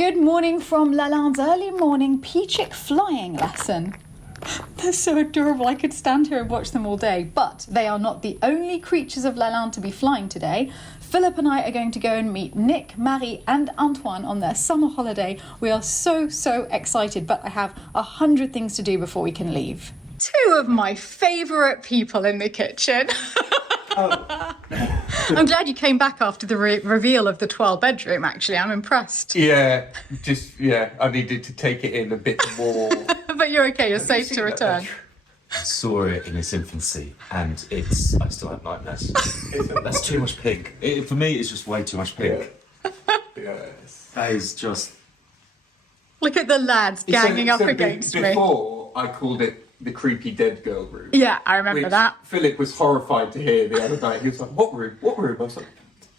Good morning from Lalande's early morning Peachick flying lesson. They're so adorable, I could stand here and watch them all day, but they are not the only creatures of Lalande to be flying today. Philip and I are going to go and meet Nick, Marie and Antoine on their summer holiday. We are so excited, but I have 100 things to do before we can leave. Two of my favourite people in the kitchen. Oh. I'm glad you came back after the reveal of the 12 bedroom, actually. I'm impressed. Yeah, I needed to take it in a bit more. But you're okay, you're safe to return. I saw it in its infancy, and I still have nightmares. That's too much pink. For me, it's just way too much pink. Yes. That is just... Look at the lads ganging up against me. Before, I called it the creepy dead girl room. Yeah, I remember that. Philip was horrified to hear the other night. He was like, what room? What room? I was like,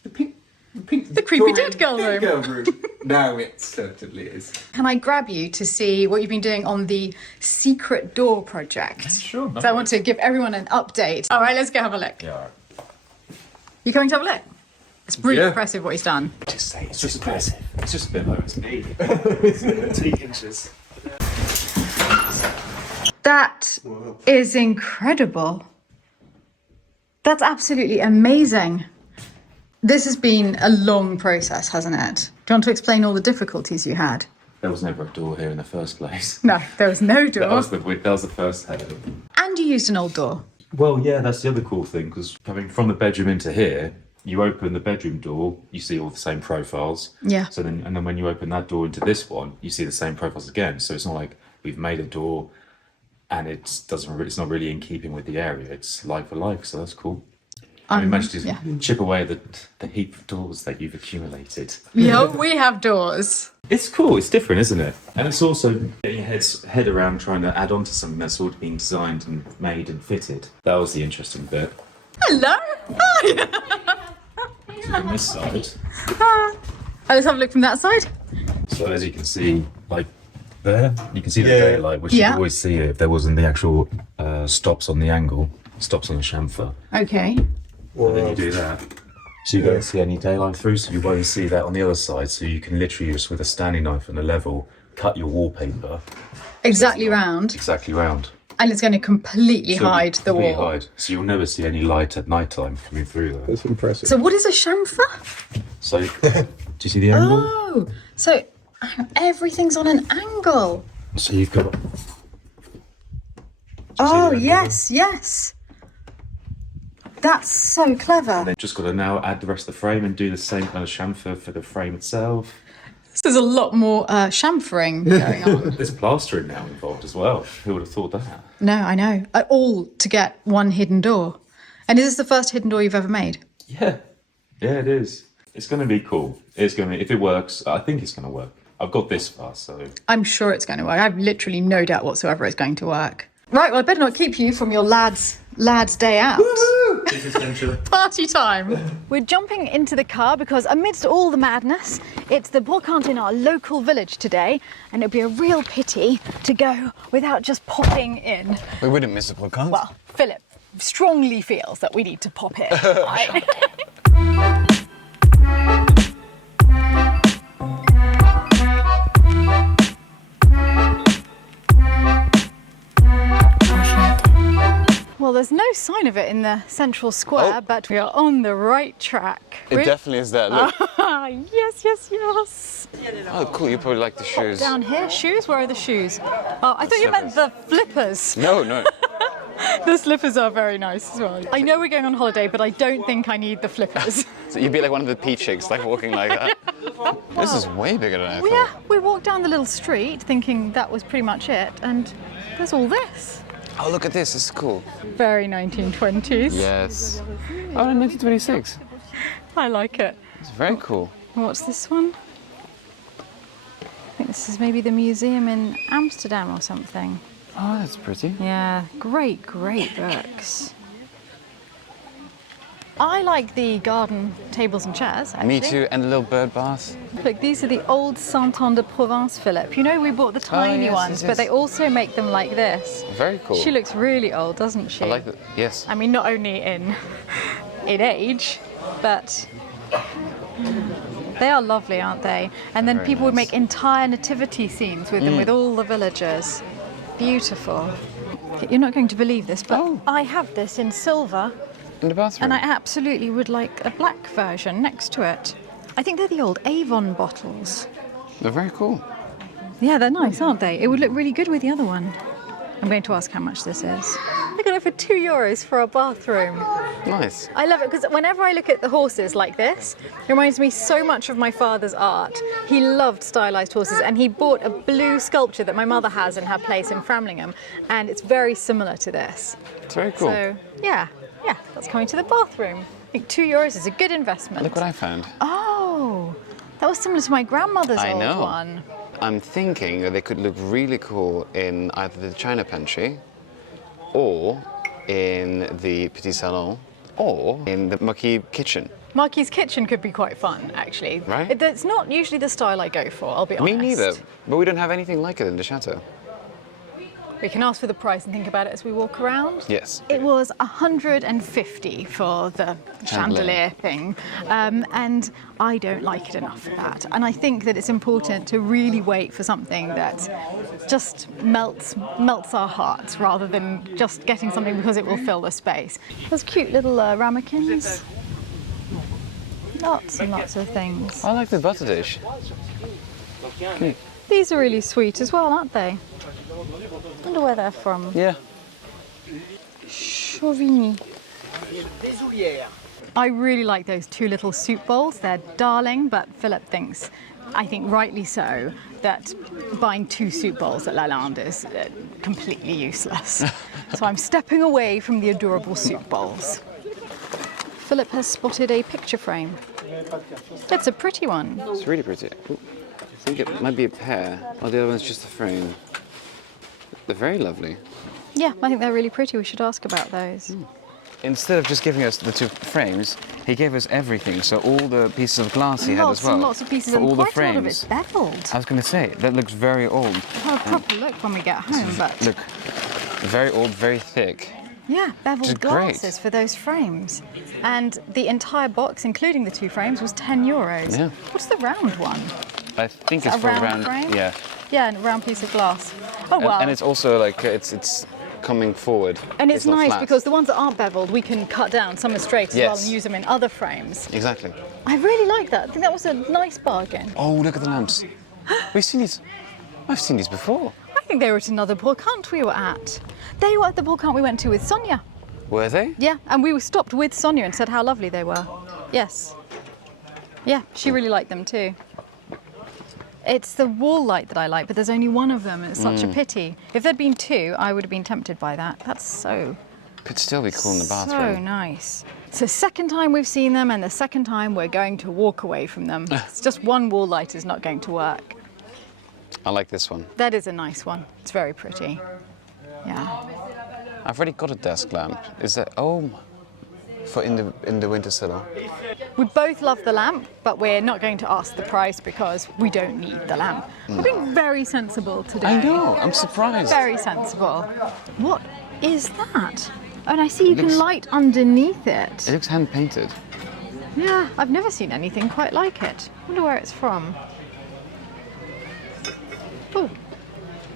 the creepy dead girl room. Now it certainly is. Can I grab you to see what you've been doing on the secret door project? Yeah, sure. So I want to give everyone an update. All right, let's go have a look. Yeah, all right. You coming to have a look? It's really impressive what he's done. Just say it's just impressive. It's just a bit low. It's me. It's 2 inches. That is incredible. That's absolutely amazing. This has been a long process, hasn't it? Do you want to explain all the difficulties you had? There was never a door here in the first place. No, there was no door. That was the first head. And you used an old door. Well, yeah, that's the other cool thing, because coming from the bedroom into here, you open the bedroom door, you see all the same profiles. Yeah. So then when you open that door into this one, you see the same profiles again. So it's not like we've made a door and it's not really in keeping with the area. It's like for like, so that's cool. We managed to chip away the heap of doors that you've accumulated. Yeah, we have doors. It's cool, it's different, isn't it? And it's also getting your head around trying to add on to something that's already been designed and made and fitted. That was the interesting bit. Hello. Hi. On this side. Let's have a look from that side. So as you can see, like there, you can see the daylight, which you'd always see if there wasn't the actual stops on the angle, stops on the chamfer. Okay. And then you do that. So you don't see any daylight through, so you won't see that on the other side. So you can literally just with a standing knife and a level, cut your wallpaper. Exactly round. Exactly round. And it's going to completely hide the wall. Hide. So you'll never see any light at night time coming through there. That's impressive. So what is a chamfer? So, do you see the angle? Oh, so everything's on an angle. So you've got... Oh, yes. That's so clever. And then just got to now add the rest of the frame and do the same kind of chamfer for the frame itself. So there's a lot more chamfering going on. There's plastering now involved as well. Who would have thought that? No, I know. All to get one hidden door. And is this the first hidden door you've ever made? Yeah, it is. It's going to be cool. If it works, I think it's going to work. I've got this far, so... I'm sure it's going to work. I've literally no doubt whatsoever it's going to work. Right, well, I better not keep you from your lad's day out. Party time. We're jumping into the car because amidst all the madness, it's the brocante in our local village today, and it'd be a real pity to go without just popping in. We wouldn't miss a brocante. Well, Philip strongly feels that we need to pop in. Right? Well, there's no sign of it in the central square, but we are on the right track. It definitely is that, look. Yes. Oh, cool, you probably like the shoes. Down here, shoes? Where are the shoes? Oh, I thought you meant the flippers. No. The slippers are very nice as well. I know we're going on holiday, but I don't think I need the flippers. So you'd be like one of the Peachigs, like walking like that. This is way bigger than I thought. Yeah, we walked down the little street thinking that was pretty much it, and there's all this. Oh, look at this is cool. Very 1920s. Yes. Oh, 1926. I like it. It's very cool. What's this one? I think this is maybe the museum in Amsterdam or something. Oh, that's pretty. Yeah, great books. I like the garden tables and chairs, actually. Me too, and a little bird bath. Look, these are the old Saint-Anne-de-Provence, Philip. You know, we bought the tiny ones, but they also make them like this. Very cool. She looks really old, doesn't she? I like that, yes. I mean, not only in age, but They are lovely, aren't they? And then Very people would nice. make entire nativity scenes with them, with all the villagers. Beautiful. You're not going to believe this, but I have this in silver, In the bathroom. and I absolutely would like a black version next to it. I think they're the old Avon bottles. They're very cool. Yeah, they're nice, aren't they? It would look really good with the other one. I'm going to ask how much this is. I got it for €2 for a bathroom. Nice. I love it because whenever I look at the horses like this, it reminds me so much of my father's art. He loved stylized horses, and he bought a blue sculpture that my mother has in her place in Framlingham, and it's very similar to this. It's very cool. So, yeah, that's coming to the bathroom. I think €2 is a good investment. Look what I found. Oh, that was similar to my grandmother's I old know. one. I'm thinking that they could look really cool in either the China pantry, or in the Petit Salon, or in the Marquis kitchen. Marquis' kitchen could be quite fun, actually. Right. It's not usually the style I go for, I'll be Me honest. neither, but we don't have anything like it in the chateau. We can ask for the price and think about it as we walk around. Yes. It was 150 for the chandelier thing, and I don't like it enough for that. And I think that it's important to really wait for something that just melts our hearts rather than just getting something because it will fill the space. Those cute little ramekins. Lots and lots of things. I like the butter dish. These are really sweet as well, aren't they? I wonder where they're from. Yeah. Chauvigny. I really like those two little soup bowls. They're darling, but Philip thinks, I think rightly so, that buying two soup bowls at Lalande is completely useless. So I'm stepping away from the adorable soup bowls. Philip has spotted a picture frame. It's a pretty one. It's really pretty. Ooh, I think it might be a pair, or the other one's just a frame. They're very lovely. Yeah, I think they're really pretty. We should ask about those. Instead of just giving us the two frames, he gave us everything. So all the pieces of glass he had as well. Lots and lots of pieces, for and all the quite a lot of it's frames. beveled. I was going to say, that looks very old. We'll have a proper look when we get home, but Look, very old, very thick. yeah, Which is beveled glasses for those frames. And the entire box, including the two frames, was €10. Yeah. What's the round one? I think Is it's that for a round around, frame? yeah. Yeah, and a round piece of glass. Oh, wow. And it's also like, it's coming forward. And it's not nice flat. because the ones that aren't beveled, we can cut down some are straight as well Yes. and use them in other frames. Exactly. I really like that. I think that was a nice bargain. Oh, look at the lamps. We've seen these. I've seen these before. I think they were at another brocante we were at. They were at the brocante we went to with Sonia. Were they? Yeah, and we were stopped with Sonia and said how lovely they were. Yes. Yeah, she really liked them too. It's the wall light that I like, but there's only one of them. It's such a pity. If there'd been two, I would have been tempted by that. That's so Could still be cool in the bathroom. So nice. It's the second time we've seen them and the second time we're going to walk away from them. It's just one wall light is not going to work. I like this one. That is a nice one. It's very pretty. Yeah. I've already got a desk lamp. Is that for in the winter salon? We both love the lamp, but we're not going to ask the price because we don't need the lamp. We're being very sensible today. I know. I'm surprised. Very sensible. What is that? And I see you Looks- can light underneath it. It looks hand painted. Yeah, I've never seen anything quite like it. I wonder where it's from. Oh,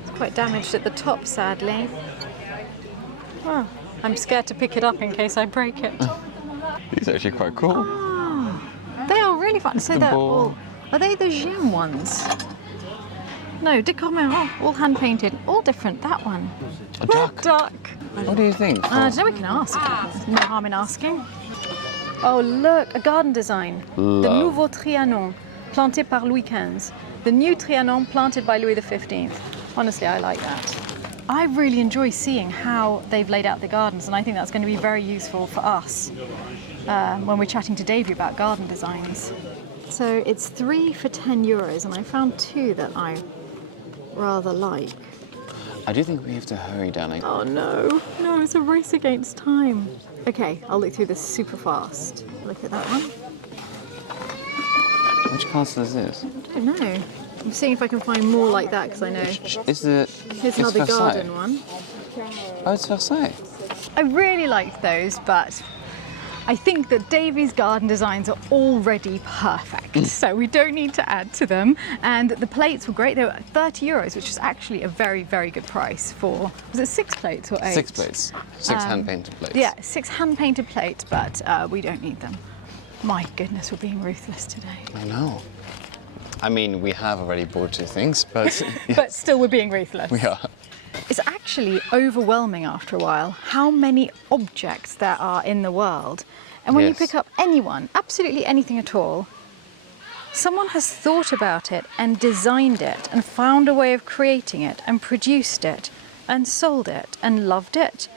it's quite damaged at the top, sadly. Oh, I'm scared to pick it up in case I break it. These are actually quite cool. They are really fun. So The they're ball. all, are they the gem ones? No, decor, all hand painted, all different. That one. A duck. Duck. What do you think? I don't know, we can ask. There's no harm in asking. Oh, look, a garden design. The Nouveau Trianon, planté par Louis XV. The new Trianon, planted by Louis XV. Honestly, I like that. I really enjoy seeing how they've laid out the gardens, and I think that's going to be very useful for us when we're chatting to Davey about garden designs. So it's 3 for €10, and I found 2 that I rather like. I do think we have to hurry, darling. Oh no, no, it's a race against time. Okay, I'll look through this super fast. Look at that one. Which castle is this? I don't know. I'm seeing if I can find more like that because I know. Is the? Here's it's another Versailles. garden one. Oh, it's Versailles. I really liked those, but I think that Davy's garden designs are already perfect, so we don't need to add to them. And the plates were great. They were €30, which is actually a very, very good price for, was it 6 plates or 8? 6 plates. 6 hand-painted plates. Yeah, 6 hand-painted plates, but we don't need them. My goodness, we're being ruthless today. I know. I mean, we have already bought 2 things, but... But still we're being ruthless. We are. It's actually overwhelming after a while how many objects there are in the world. And when you Yes. pick up anyone, absolutely anything at all, someone has thought about it and designed it and found a way of creating it and produced it and sold it and loved it.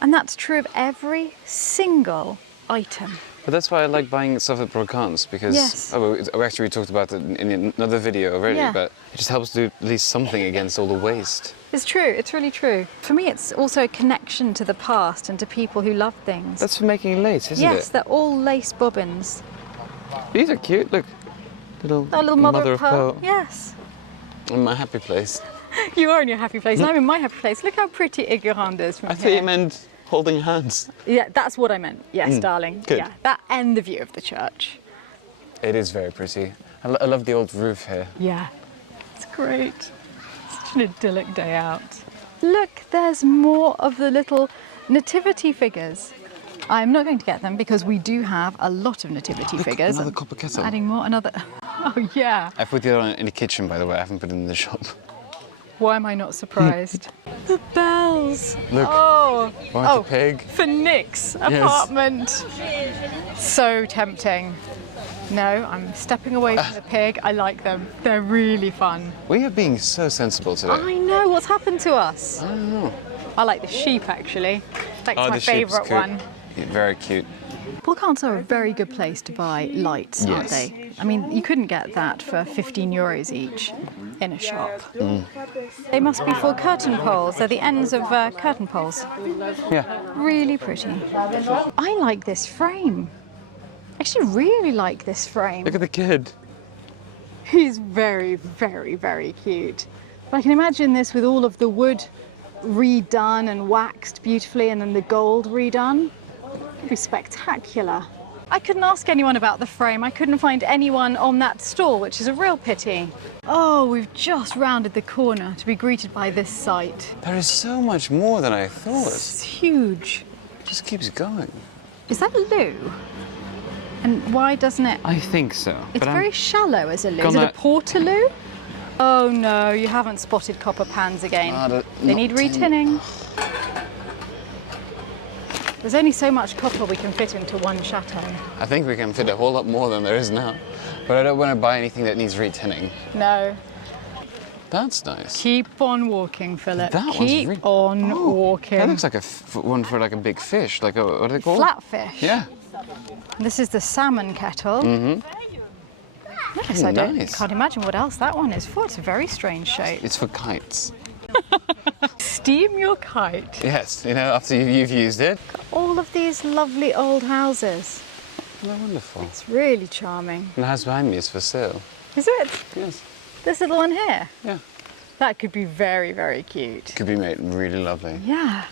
And that's true of every single item. But that's why I like buying stuff at brocantes, because Yes. Actually we talked about it in another video already, Yeah. but it just helps do at least something against all the waste. It's true, it's really true. For me, it's also a connection to the past and to people who love things. That's for making it lace, isn't Yes, it? they're all lace bobbins. These are cute, look. Little, Our little mother of pearl. Yes. In my happy place. You are in your happy place, and I'm in my happy place. Look how pretty Igorande is from I here. thought you meant holding hands. Yeah, that's what I meant. Yes, darling. good. Yeah, that and the view of the church. It is very pretty. I love the old roof here. Yeah, it's great. Such an idyllic day out. Look, there's more of the little nativity figures. I'm not going to get them because we do have a lot of nativity figures. Another copper kettle. Adding more, another. Oh yeah. I put it on in the kitchen, by the way. I haven't put it in the shop. Why am I not surprised? The bells. Look. Oh. Want a pig? For Nick's apartment. So tempting. No, I'm stepping away from the pig. I like them. They're really fun. We are being so sensible today. I know. What's happened to us? I don't know. I like the sheep, actually. That's my the sheep's favourite cute. one. Yeah, very cute. Brocantes are a very good place to buy lights, aren't Yes. they? I mean, you couldn't get that for €15 each in a shop. They must be for curtain poles. They're the ends of curtain poles. Yeah. Really pretty. I like this frame. I actually really like this frame. Look at the kid. He's very, very, very cute. But I can imagine this with all of the wood redone and waxed beautifully and then the gold redone. It'd be spectacular. I couldn't ask anyone about the frame. I couldn't find anyone on that stall, which is a real pity. Oh, we've just rounded the corner to be greeted by this sight. There is so much more than I thought. It's huge. It just keeps going. Is that a loo? And why doesn't it? I think so. It's very shallow as a loo. Is it Gonna- a portaloo? Oh no, you haven't spotted copper pans again. They need retinning. There's only so much copper we can fit into one chateau. I think we can fit a whole lot more than there is now. But I don't want to buy anything that needs retinning. No. That's nice. Keep on walking, Philip. That one's Keep really- on walking. That looks like one for like a big fish. Like a, what are they called? Flatfish. Yeah. This is the salmon kettle. I guess I Nice. can't imagine what else that one is for. It's a very strange shape. It's for kites. Steam your kite. Yes, you know, after you've used it. All of these lovely old houses. They're wonderful. It's really charming. And the house behind me is for sale. Is it? Yes. This little one here? Yeah. That could be very, very cute. Could be made really lovely. Yeah.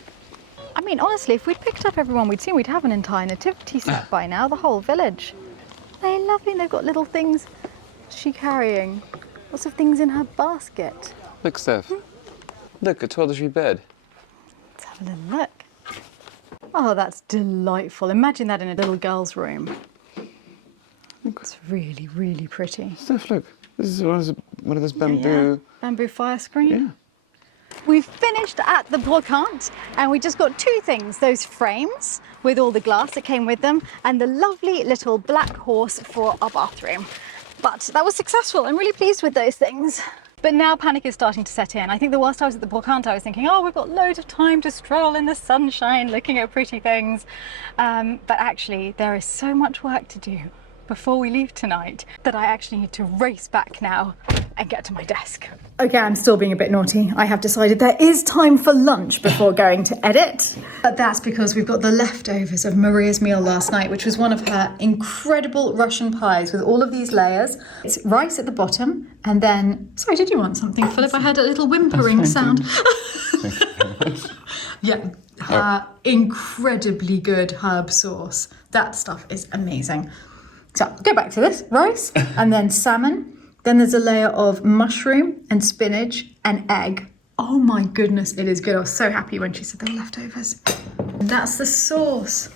I mean, honestly, if we'd picked up everyone we'd seen, we'd have an entire nativity set by now, the whole village. They're lovely. They've got little things. What's she carrying? Lots of things in her basket. Look, Steph. Look, a toiletry bed. Let's have a little look. Oh, that's delightful. Imagine that in a little girl's room. It's really, really pretty. Steph, look. This is one of those bamboo. Bamboo fire screen. Yeah. We've finished at the brocante and we just got 2 things, those frames with all the glass that came with them and the lovely little black horse for our bathroom. But that was successful. I'm really pleased with those things. But now panic is starting to set in. I think the whilst I was at the brocante, I was thinking, oh, we've got loads of time to stroll in the sunshine, looking at pretty things. But actually, there is so much work to do before we leave tonight that I actually need to race back now and get to my desk. Okay, I'm still being a bit naughty. I have decided there is time for lunch before going to edit. But that's because we've got the leftovers of Maria's meal last night, which was one of her incredible Russian pies with all of these layers. It's rice at the bottom and then... Sorry, did you want something, Philip? I heard a little whimpering sound. Yeah, her incredibly good herb sauce. That stuff is amazing. So go back to this, rice and then salmon. Then there's a layer of mushroom and spinach and egg. Oh my goodness, it is good. I was so happy when she said they were leftovers. That's the sauce.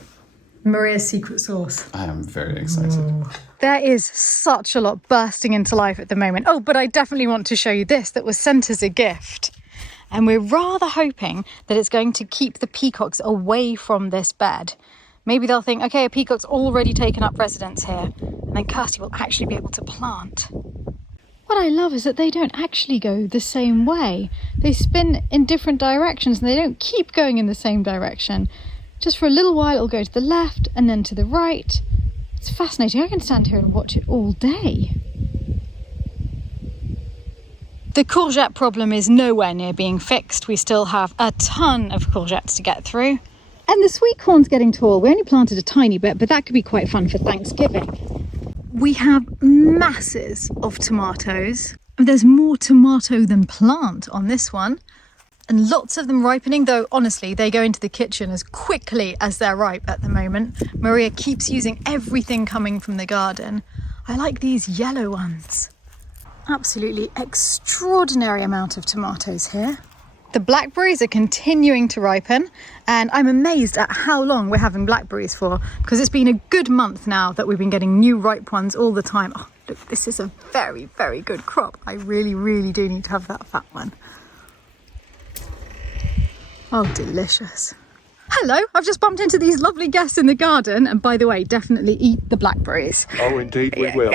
Maria's secret sauce. I am very excited. There is such a lot bursting into life at the moment. Oh, but I definitely want to show you this that was sent as a gift. And we're rather hoping that it's going to keep the peacocks away from this bed. Maybe they'll think, okay, a peacock's already taken up residence here, and then Kirsty will actually be able to plant. What I love is that they don't actually go the same way. They spin in different directions and they don't keep going in the same direction. Just for a little while it'll go to the left and then to the right. It's fascinating. I can stand here and watch it all day. The courgette problem is nowhere near being fixed. We still have a ton of courgettes to get through. And the sweet corn's getting tall. We only planted a tiny bit, but that could be quite fun for Thanksgiving. We have masses of tomatoes. There's more tomato than plant on this one. And lots of them ripening, though honestly, they go into the kitchen as quickly as they're ripe at the moment. Maria keeps using everything coming from the garden. I like these yellow ones. Absolutely extraordinary amount of tomatoes here. The blackberries are continuing to ripen, and I'm amazed at how long we're having blackberries for, because it's been a good month now that we've been getting new ripe ones all the time. Oh, look, this is a very, very good crop. I really, really do need to have that fat one. Oh, delicious. Hello, I've just bumped into these lovely guests in the garden, and by the way, definitely eat the blackberries. Oh, indeed we will.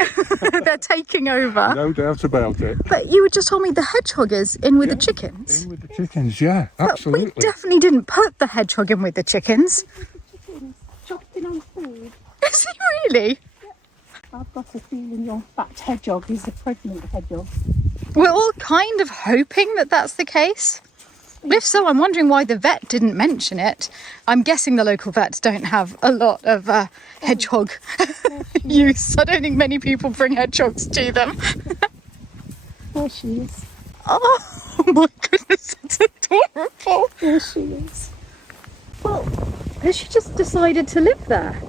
They're taking over. No doubt about it. But you just told me the hedgehog is in with the chickens. In with the chickens, yeah, But absolutely. we definitely didn't put the hedgehog in with the chickens. Chopping on food. Is he really? I've got a feeling your fat hedgehog is the pregnant hedgehog. We're all kind of hoping that that's the case. If so, I'm wondering why the vet didn't mention it. I'm guessing the local vets don't have a lot of hedgehog use. I don't think many people bring hedgehogs to them. There she is. Oh my goodness, that's adorable. There she is. Well, has she just decided to live there?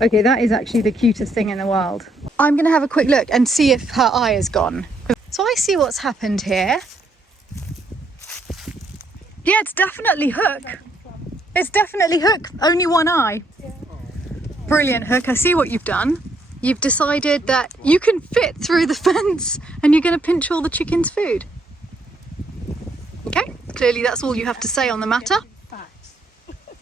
Okay, that is actually the cutest thing in the world. I'm going to have a quick look and see if her eye is gone. So I see what's happened here. Yeah, it's definitely Hook. It's definitely Hook. Only one eye. Brilliant, Hook. I see what you've done. You've decided that you can fit through the fence and you're going to pinch all the chickens' food. Okay, clearly that's all you have to say on the matter.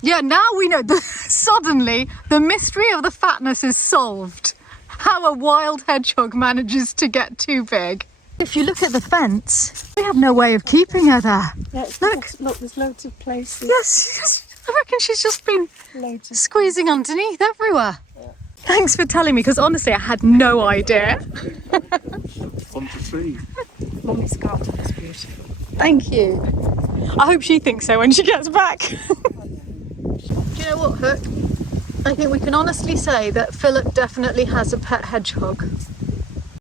Yeah, now we know. Suddenly, the mystery of the fatness is solved. How a wild hedgehog manages to get too big. If you look at the fence, we have no way of keeping her there. Look, Look, there's loads of places. yes, I reckon she's just been Loads of squeezing underneath everywhere. Thanks for telling me, because honestly, I had no idea. Fun to see. Mummy's garden is beautiful. Thank you. I hope she thinks so when she gets back. Do you know what, Hook? I think we can honestly say that Philip definitely has a pet hedgehog.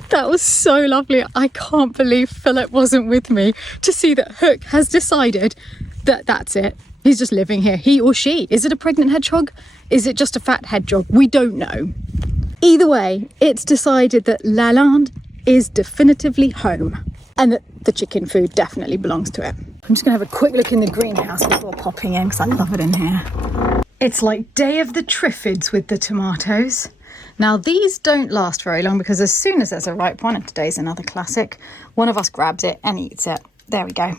That was so lovely. I can't believe Philip wasn't with me to see that Hook has decided that that's it. He's just living here, he or she. Is it a pregnant hedgehog? Is it just a fat hedgehog? We don't know. Either way, it's decided that Lalande is definitively home and that the chicken food definitely belongs to it. I'm just gonna have a quick look in the greenhouse before popping in because I love it in here. It's like Day of the Triffids with the tomatoes. Now these don't last very long because as soon as there's a ripe one, and today's another classic, one of us grabs it and eats it. There we go.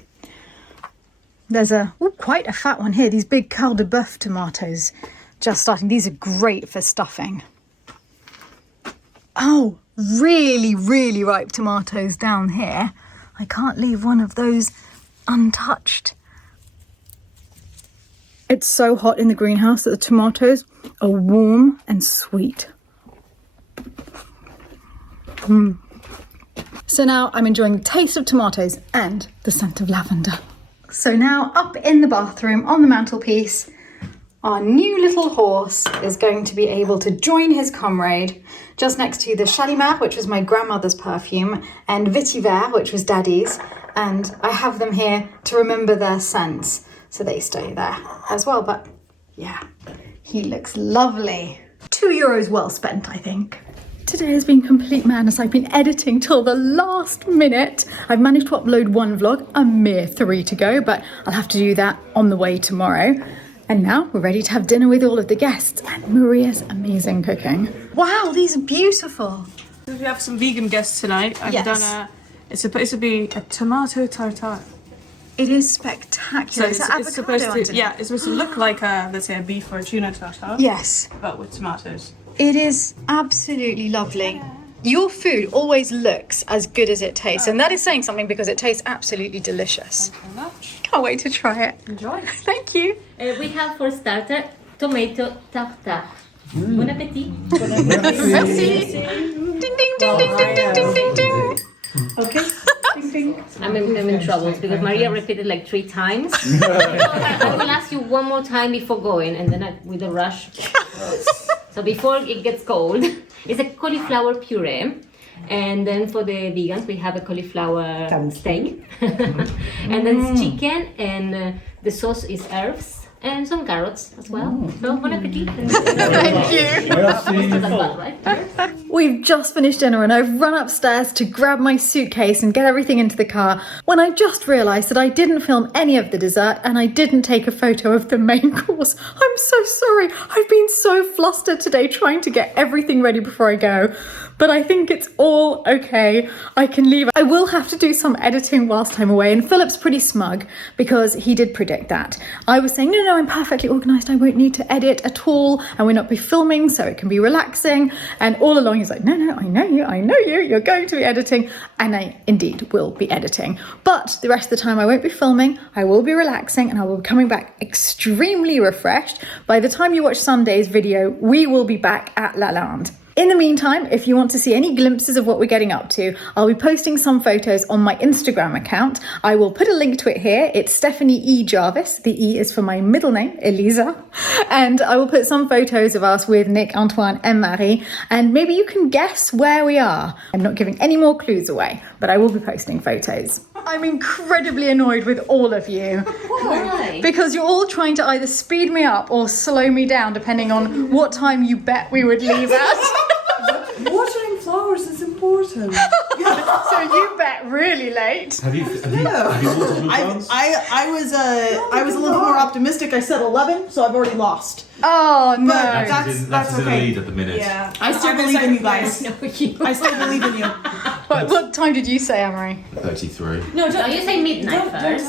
There's quite a fat one here. These big Carl de Boeuf tomatoes just starting. These are great for stuffing. Oh, really, really ripe tomatoes down here. I can't leave one of those untouched. It's so hot in the greenhouse that the tomatoes are warm and sweet. So now I'm enjoying the taste of tomatoes and the scent of lavender. So now up in the bathroom on the mantelpiece, our new little horse is going to be able to join his comrade just next to the Chalimard, which was my grandmother's perfume, and Vetiver, which was Daddy's. And I have them here to remember their scents. so they stay there as well. But yeah, he looks lovely. €2 well spent, I think. Today has been complete madness. I've been editing till the last minute. I've managed to upload one vlog, a mere 3 to go, but I'll have to do that on the way tomorrow. And now we're ready to have dinner with all of the guests and Maria's amazing cooking. Wow, these are beautiful. We have some vegan guests tonight. I've done it's supposed to be a tomato tartare. It is spectacular. So it's supposed to look like let's say a beef or a tuna tartare. Yes. But with tomatoes. It is absolutely lovely. Your food always looks as good as it tastes, and that is saying something because it tastes absolutely delicious. Thank you very much. Can't wait to try it. Enjoy. Thank you. We have for starter tomato tartare. Bon appetit. Merci. Ding ding ding ding ding ding ding ding ding. Okay. Ding, ding. I'm in trouble because Maria repeated like 3 times. I will ask you one more time before going, and then with a rush. So before it gets cold, it's a cauliflower puree. And then for the vegans, we have a cauliflower steak. And then it's chicken, and the sauce is herbs and some carrots as well. So bon appetit. Thank you. We've just finished dinner and I've run upstairs to grab my suitcase and get everything into the car when I just realised that I didn't film any of the dessert and I didn't take a photo of the main course. I'm so sorry. I've been so flustered today trying to get everything ready before I go. But I think it's all okay. I can leave. I will have to do some editing whilst I'm away, and Philip's pretty smug because he did predict that. I was saying, no, I'm perfectly organised. I won't need to edit at all, and we'll not be filming, so it can be relaxing. And all along he's like, no, I know you, you're going to be editing. And I indeed will be editing. But the rest of the time I won't be filming, I will be relaxing, and I will be coming back extremely refreshed. By the time you watch Sunday's video, we will be back at Lalande. In the meantime, if you want to see any glimpses of what we're getting up to, I'll be posting some photos on my Instagram account. I will put a link to it here. It's Stephanie E. Jarvis. The E is for my middle name, Elisa. And I will put some photos of us with Nick, Antoine and Marie. And maybe you can guess where we are. I'm not giving any more clues away, but I will be posting photos. I'm incredibly annoyed with all of you. Why? Because you're all trying to either speed me up or slow me down depending on what time you bet we would leave at. Watering flowers is important. So you bet really late. Have you watered your plants? I was a little more optimistic. I said 11, so I've already lost. Oh no. That's in the okay. lead at the minute. Yeah. I still believe in you guys. I still believe in you. What time did you say, Amaury? 33. No, you say midnight first.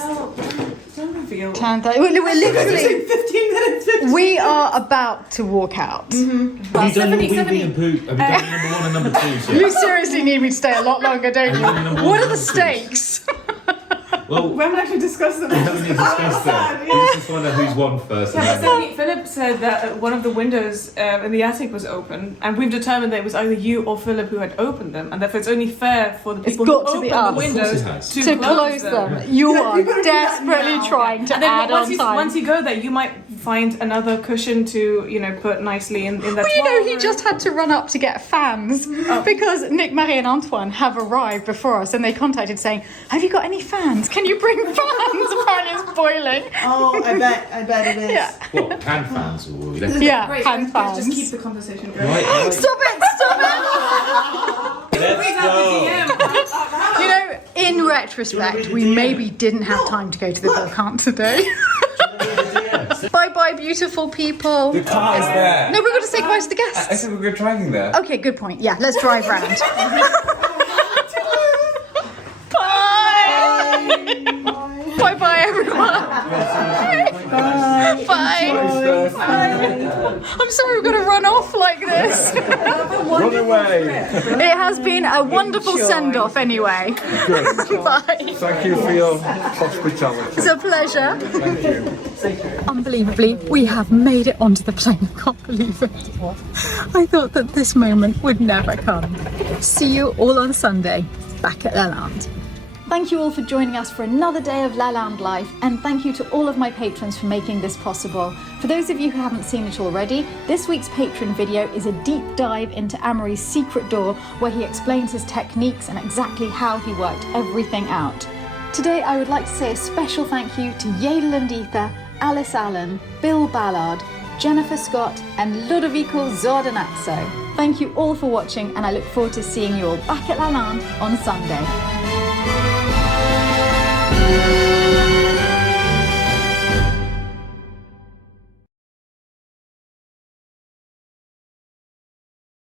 Don't reveal. 10:30. We're literally 15 minutes. 15. we are about to walk out. Have you done your wee and poo? Have you done number 1 and number 2 You yet? seriously need me to stay a lot longer, don't you? What are the stakes? Well, We haven't actually discussed them. we haven't even discussed that. We just find out who's won first. And then Philip said that one of the windows in the attic was open, and we've determined that it was either you or Philip who had opened them, and therefore it's only fair for the people who got to be opened us. the windows Of course To it close them. You are desperately trying to And then add on time. once you go there, you might find another cushion to put nicely in that. Well, he just had to run up to get fans because Nick, Marie and Antoine have arrived before us and they contacted saying, have you got any fans? Can you bring fans? Apparently it's boiling. Oh, I bet it is. Yeah. what, hand fans or electric? Yeah, Great, hand let's fans. just keep the conversation going. Right. Stop it! Let's go. You know, in retrospect, we maybe didn't have time to go to the brocante today. Bye bye, beautiful people. The car is there. No, we've got to say goodbye to the I guests. said we're driving there. Okay, good point. Yeah, let's drive round. Bye bye, everyone. Bye. I'm sorry we've got to run off like this. Run away. It has been a wonderful send-off anyway. Bye. Thank you for your hospitality. It's a pleasure. Thank you. Unbelievably, we have made it onto the plane. I can't believe it. I thought that this moment would never come. See you all on Sunday, back at Lalande. Thank you all for joining us for another day of Lalande life, and thank you to all of my patrons for making this possible. For those of you who haven't seen it already, this week's patron video is a deep dive into Amaury's secret door where he explains his techniques and exactly how he worked everything out. Today I would like to say a special thank you to Yedel and Ether, Alice Allen, Bill Ballard, Jennifer Scott and Ludovico Zordanazzo. Thank you all for watching and I look forward to seeing you all back at Lalande on Sunday.